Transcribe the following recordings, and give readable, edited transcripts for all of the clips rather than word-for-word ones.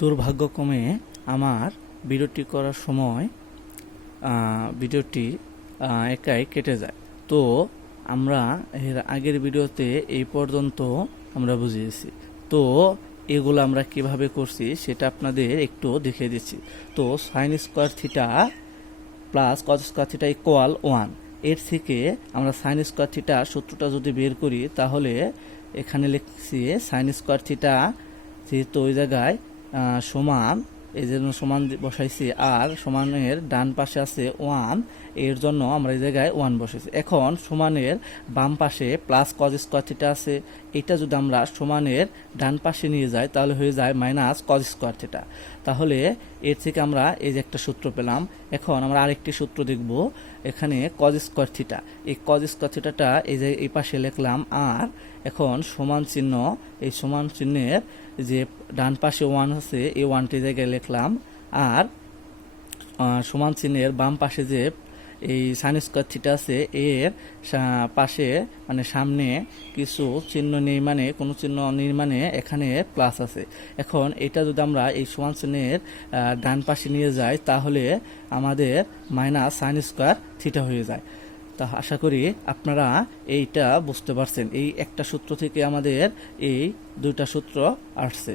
দুর্ভাগ্যক্রমে আমার ভিডিওটি করার সময় ভিডিওটি একাই কেটে যায়। তো আমরা এর আগের ভিডিওতে এই পর্যন্ত আমরা বুঝিয়েছি। তো এগুলো আমরা কিভাবে করছি সেটা আপনাদের একটু দেখিয়ে দিচ্ছি। তো sine square theta plus cos square theta equal 1, এর থেকে আমরা সাইন স্কোয়ার থিটা সূত্রটা যদি বের করি তাহলে এখানে লিখছি সাইন স্কোয়ার থিটা, যেহেতু ওই জায়গায় সমান, এই জন্য সমান বসাইছি, আর সমানের ডান পাশে আছে 1, এর জন্য আমরা এই জায়গায় 1 বসাইছি। এখন সমানের বাম পাশে প্লাস কজ স্কোয়ার থিটা আছে, এটা যদি আমরা সমানের ডান পাশে নিয়ে যাই তাহলে হয়ে যায় মাইনাস কজ স্কোয়ার থিটা। তাহলে এর থেকে আমরা এই যে একটা সূত্র পেলাম। এখন আমরা আরেকটি সূত্র দেখব, এখানে কজ স্কোয়ার থিটা, এই কজ স্কোয়ার থিটাটা এই যে এই পাশে লিখলাম, আর এখন সমান চিহ্ন, এই সমান চিহ্নের যে ডান পাশে 1 আছে এই 1টি জায়গায় লিখলাম, আর সমান চিহ্নের বাম পাশে যে এই সাইন স্কোয়ার থিটা আছে এর পাশে মানে সামনে কিছু চিহ্ন নেই, মানে কোনো চিহ্ন নেই, মানে এখানে প্লাস আছে। এখন এটা যদি আমরা এই সমান চিহ্নের ডান পাশে নিয়ে যাই তাহলে আমাদের মাইনাস সাইন স্কোয়ার থিটা হয়ে যায়। তা আশা করি আপনারা এইটা বুঝতে পারছেন। এই একটা সূত্র থেকে আমাদের এই দুইটা সূত্র আসছে।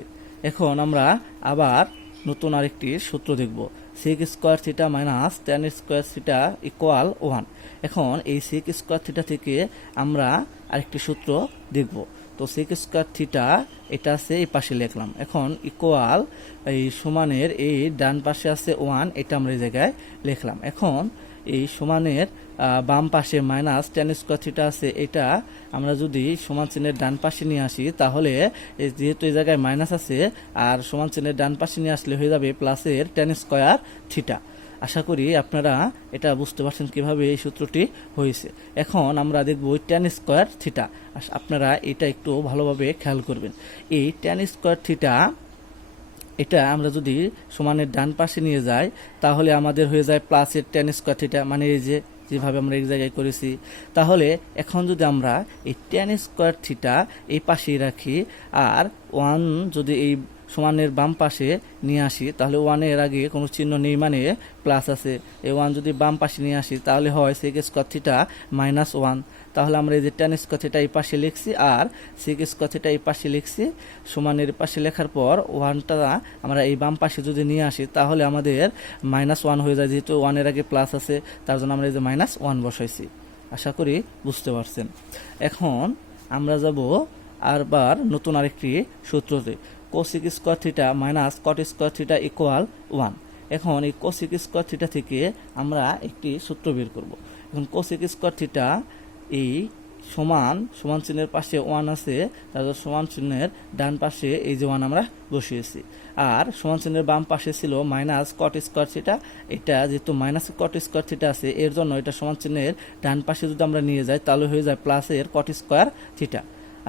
এখন আমরা আবার নতুন আরেকটি সূত্র দেখব, sec square theta minus tan square theta equal 1। এখন এই সেক স্কোয়ার থিটা থেকে আমরা আরেকটি সূত্র দেখব। তো সেক স্কোয়ার থিটা এটা আছে এই পাশে লিখলাম, এখন ইকুয়াল এই সমানের এই ডান পাশে আছে 1, এটা আমরা এই জায়গায় লিখলাম। এখন এই সমানের বাম পাশে মাইনাস ট্যান স্কোয়ার থিটা আছে, এটা আমরা যদি সমান চিহ্নের ডান পাশে নিয়ে আসি তাহলে যেহেতু এই জায়গায় মাইনাস আছে আর সমান চিহ্নের ডান পাশে নিয়ে আসলে হয়ে যাবে প্লাসের ট্যান স্কোয়ার থিটা। আশা করি আপনারা এটা বুঝতে পারছেন কিভাবে এই সূত্রটি হয়েছে। এখন আমরা দেখব ট্যান স্কোয়ার থিটা। আপনারা এটা একটু ভালোভাবে খেয়াল করবেন। এই ট্যান স্কোয়ার থিটা এটা আমরা যদি সমানের ডান পাশে নিয়ে যাই তাহলে আমাদের হয়ে যায় প্লাসের ট্যান স্কোয়ার থিটা, মানে এই যে যেভাবে আমরা এই জায়গায় করেছি। তাহলে এখন যদি আমরা এই ট্যান স্কোয়ার থিটা এই পাশেই রাখি আর 1 যদি এই সমানের বাম পাশে নিয়ে আসি তাহলে 1-এর আগে কোনো চিহ্ন নেই, মানে প্লাস আছে, এই 1 যদি বাম পাশে নিয়ে আসি তাহলে হয় সেক স্কোয়ার থিটা মাইনাস 1। তাহলে আমরা এই যে ট্যান স্কোয়ার থিটা এই পাশে লিখছি আর সেক স্কোয়ার থিটা এই পাশে লিখছি। সমানের পাশে লেখার পর 1টা আমরা এই বাম পাশে যদি নিয়ে আসি তাহলে আমাদের -1 হয়ে যায়, যেহেতু 1-এর আগে প্লাস আছে তার জন্য আমরা এই যে -1 বসাইছি। আশা করি বুঝতে পারছেন। এখন আমরা যাব আরবার নতুন আরেকটি সূত্রতে, cosec square theta minus cot square theta equal 1। এখন এই কোসেক স্কোয়ার থিটা থেকে আমরা একটি সূত্র বের করব। এখন কোসেক স্কোয়ার থিটা এই সমান চিহ্নের পাশে 1 আছে, তারপর সমান চিহ্নের ডান পাশে এই যে 1 আমরা বসিয়েছি, আর সমান চিহ্নের বাম পাশে ছিল মাইনাস কট স্কোয়ার থিটা। এটা যেহেতু মাইনাস কট স্কোয়ার থিটা আছে এর জন্য এটা সমান চিহ্নের ডান পাশে যদি আমরা নিয়ে যাই তাহলে হয়ে যায় প্লাসের কট স্কোয়ার থিটা।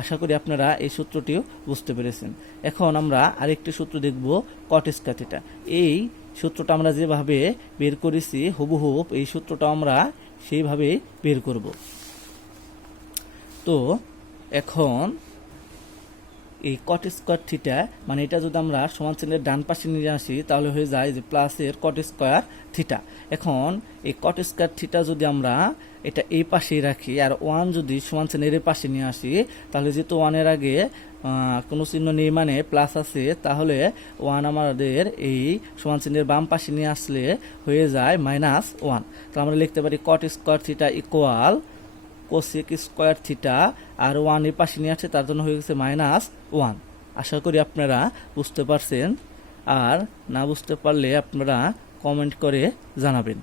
আশা করি আপনারা এই সূত্রটিও বুঝতে পেরেছেন। এখন আমরা আরেকটি সূত্র দেখব, কট স্কোয়ার থিটা। এই সূত্রটা আমরা যেভাবে বের করেছি হুবহুব এই সূত্রটা আমরা সেইভাবে বের করব। তো এখন এই কট স্কোয়ার থিটা মানে এটা যদি আমরা সমান চিহ্নের ডান পাশে নিয়ে আসি তাহলে হয়ে যায় যে প্লাসের কট স্কোয়ার থিটা। এখন এই কট স্কোয়ার থিটা যদি আমরা এটা এই পাশেই রাখি আর 1 যদি সমান চিহ্নের পাশে নিয়ে আসি তাহলে যেহেতু 1-এর আগে কোনো চিহ্ন নেই, মানে প্লাস আছে, তাহলে 1 আমাদের এই সমান চিহ্নের বাম পাশে নিয়ে আসলে হয়ে যায় -1। তাহলে আমরা লিখতে পারি cot square theta equal cosec square theta, আর 1 এর পাশে নিয়ে আসছে তার জন্য হয়ে গেছে -1। আশা করি আপনারা বুঝতে পারছেন, আর না বুঝতে পারলে আপনারা কমেন্ট করে জানাবেন।